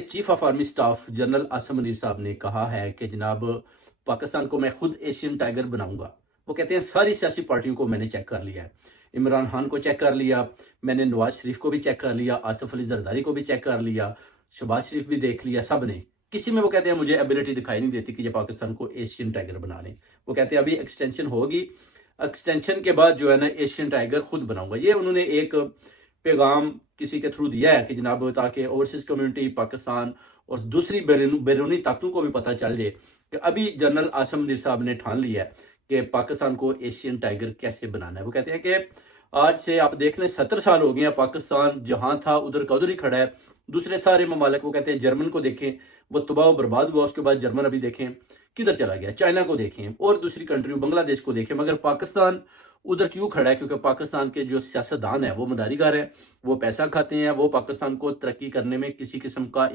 Chief of army staff general Asim Munir साहब ने कहा है कि जनाब पाकिस्तान को मैं खुद एशियन टाइगर बनाऊंगा। वो कहते हैं सारी सियासी पार्टियों को मैंने चेक कर लिया है, इमरान खान को चेक कर लिया, मैंने नवाज शरीफ को भी चेक कर लिया, आसिफ अली जरदारी को भी चेक कर लिया, शहबाज शरीफ भी देख लिया, सब ने। किसी में वो कहते हैं मुझे एबिलिटी दिखाई नहीं देती कि ये पाकिस्तान को एशियन टाइगर बना लें। वो कहते हैं अभी एक्सटेंशन होगी, एक्सटेंशन के बाद जो है ना एशियन टाइगर खुद बनाऊंगा। ये उन्होंने एक पैगाम किसी के थ्रू दिया है कि जनाब ताकि ओवरसीज कम्युनिटी, पाकिस्तान और दूसरी बैरूनी ताकतों को भी पता चल जाए कि अभी जनरल आसिम मुनीर साहब ने ठान लिया है कि पाकिस्तान को एशियन टाइगर कैसे बनाना है। वो कहते हैं कि आज से आप देख लें 70 साल हो गए हैं, पाकिस्तान जहां था उधर का उधर ही खड़ा है। दूसरे सारे ममालिक, वो कहते हैं जर्मन को देखें, वो तबाह बर्बाद हुआ, उसके बाद जर्मन अभी देखें किधर चला गया, चाइना को देखें और दूसरी कंट्री बांग्लादेश को देखें, मगर पाकिस्तान उधर क्यों खड़ा है? क्योंकि पाकिस्तान के जो सियासतदान है वो मदारीगार है, वो पैसा खाते हैं, वो पाकिस्तान को तरक्की करने में किसी किस्म का